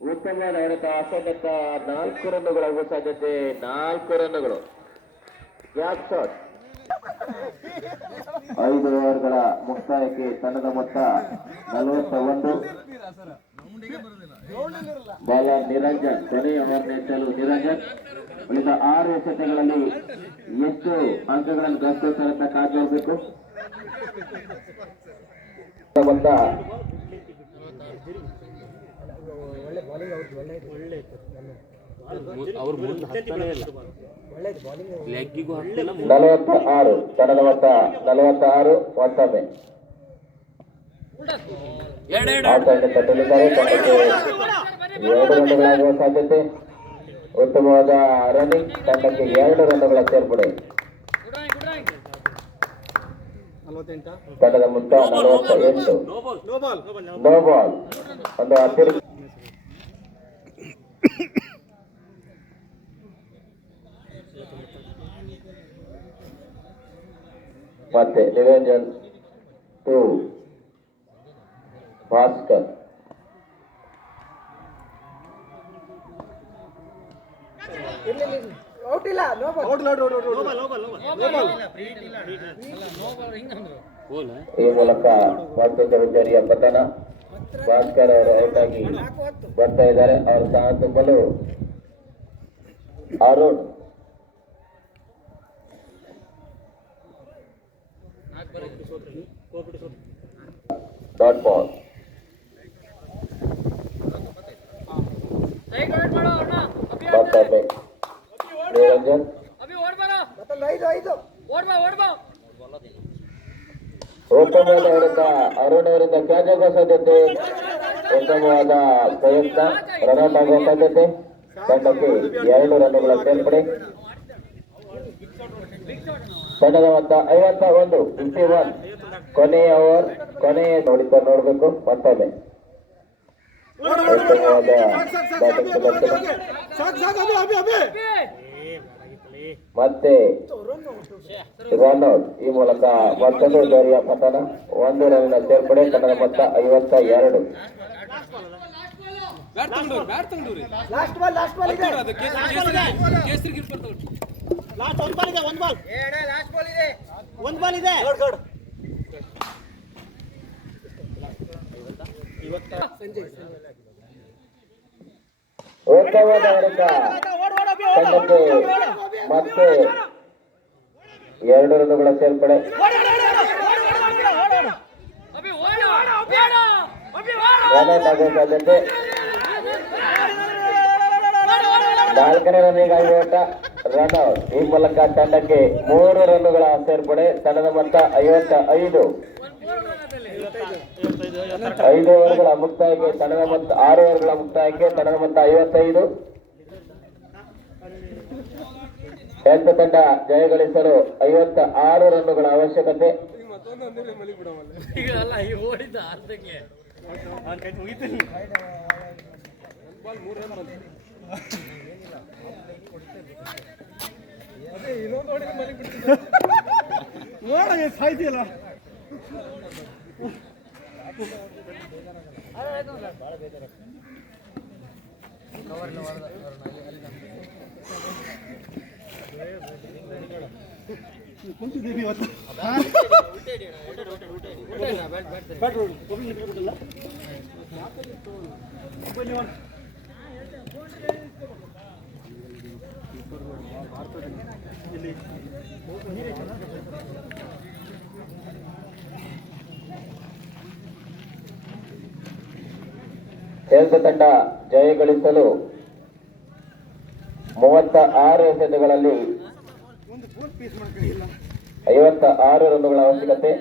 ಉತ್ತಮವಾದ ಹೊಡೆತ ಅಸಂಗತ 4 ರನ್ನುಗಳ ಸಾಧ್ಯತೆ 4 ರನ್ನುಗಳು ಗ್ಯಾಪ್ ಶಾಟ್ 5 ಓವರ್ಗಳ ಮುಕ್ತಾಯಕ್ಕೆ ತಂಡದ ಮೊತ್ತ 41. ಬಾಲರ್ ನಿರಂಜನ್ ಕೊನೆಯ ಓವರ್ ನೆಚ್ಚಲು ನಿರಂಜನ್ ಉಳಿದ 6 ಎಸೆತಗಳಲ್ಲಿ ಎಷ್ಟು ಅಂಕಗಳನ್ನು ಗಳಿಸುತ್ತಾರೆ ಅಂತ ಕಾದು ನೋಡಬೇಕು. ಮೊತ್ತ ಅವ್ರ ಮುಂದೆ ಹತ್ತಾನೆ ಇಲ್ಲ, ಲೆಗ್ಗಿಗೂ ಹತ್ತಿಲ್ಲ. 46 ತಂಡದ ಮೊತ್ತ 46. ಮತ್ತೊಮ್ಮೆ ತಟ್ಟಲಿದ್ದಾರೆ. ತಂಡಕ್ಕೆ 2 ರನ್ನುಗಳಾಗುವ ಸಾಧ್ಯತೆ. ಉತ್ತಮವಾದ ರನ್ನಿಂಗ್. ತಂಡಕ್ಕೆ 2 ರನ್ನುಗಳ ಸೇರ್ಪಡೆ. ತಂಡದ ಮೊತ್ತ 48. No ball. ಒಂದು ಅತಿರಿಕ್ತ ಮತ್ತೆ ನಿರಂಜನ್ 2 ಭಾಸ್ಕರ್. ಈ ಮೂಲಕ ಭಾರತೀಯ ವಿಚಾರಿಯ ಪತನ. ಭಾಸ್ಕರ್ ಅವರು ಔಟ್ ಆಗಿ ಬರ್ತಾ ಇದ್ದಾರೆ. ಅವರ ಸ್ಥಾನ ತುಂಬಲು ಅರುಣ್ ಡಾಟ್ ಬಾಲ್. ನಿರಂಜನ್ ಉತ್ತಮವಾದ ಹೊಡೆತ ಅರುಣ್ ಅವರಿಂದ ಕ್ಯಾಚ್ ಆಗುವ ಸಾಧ್ಯತೆ. ಉತ್ತಮವಾದ ಪ್ರಯತ್ನ. ರನ್ಔಟ್ ಆಗುವ ಸಾಧ್ಯತೆ. ತಂಡಕ್ಕೆ 2 ರನ್ನುಗಳ ಸೇರ್ಪಡೆ. ತಂಡದ ಮೊತ್ತ 51. 51. ಕೊನೆಯ ಓವರ್. ಕೊನೆಯ ನೋಡಬೇಕು. ಮತ್ತೊಮ್ಮೆ ಉತ್ತಮವಾದ ಮತ್ತೆ ರನ್ಔಟ್. ಈ ಮೂಲಕ ಮತ್ತೊಂದು ಜೋರಿಯ ಪತನ. 1 ರನ್ನಿನ ಸೇರ್ಪಡೆ. ತಂಡದ ಮೊತ್ತ 52. ಉತ್ತಮವಾದ ಹೊಡೆತ. ತಂಡಕ್ಕೆ ಮತ್ತೆ 2 ರನ್ನುಗಳ ಸೇರ್ಪಡೆ. ರನ್ಔಟ್ ಆಗುವ ಸಾಧ್ಯತೆ. 4ನೇ ರನ್ನಿಗಾಗಿ ಓಟ. ರನ್ಔಟ್. ಈ ಮೂಲಕ ತಂಡಕ್ಕೆ 3 ರನ್ನುಗಳ ಸೇರ್ಪಡೆ. ತಂಡದ ಮೊತ್ತ 55. 5 ಓವರ್ಗಳ ಮುಕ್ತಾಯಕ್ಕೆ ತಂಡದ ಮೊತ್ತ 6 ಓವರ್ಗಳ ಮುಕ್ತಾಯಕ್ಕೆ ತಂಡದ ಮೊತ್ತ 55. ಹೆಲ್ತ್ ತಂಡ ಜಯಗಳಿಸಲು 56 ರನ್ನುಗಳ ಅವಶ್ಯಕತೆ. ಸಾಯ್ತಿಯಲ್ಲ ಕುಂತಿದ್ದೀವಿ ಇವತ್ತು. ಹೆಲ್ತ್ ತಂಡ ಜಯಗಳಿಸಲು 36 ಎಸೆತಗಳಲ್ಲಿ 56 ರನ್ನುಗಳ ಅವಶ್ಯಕತೆ.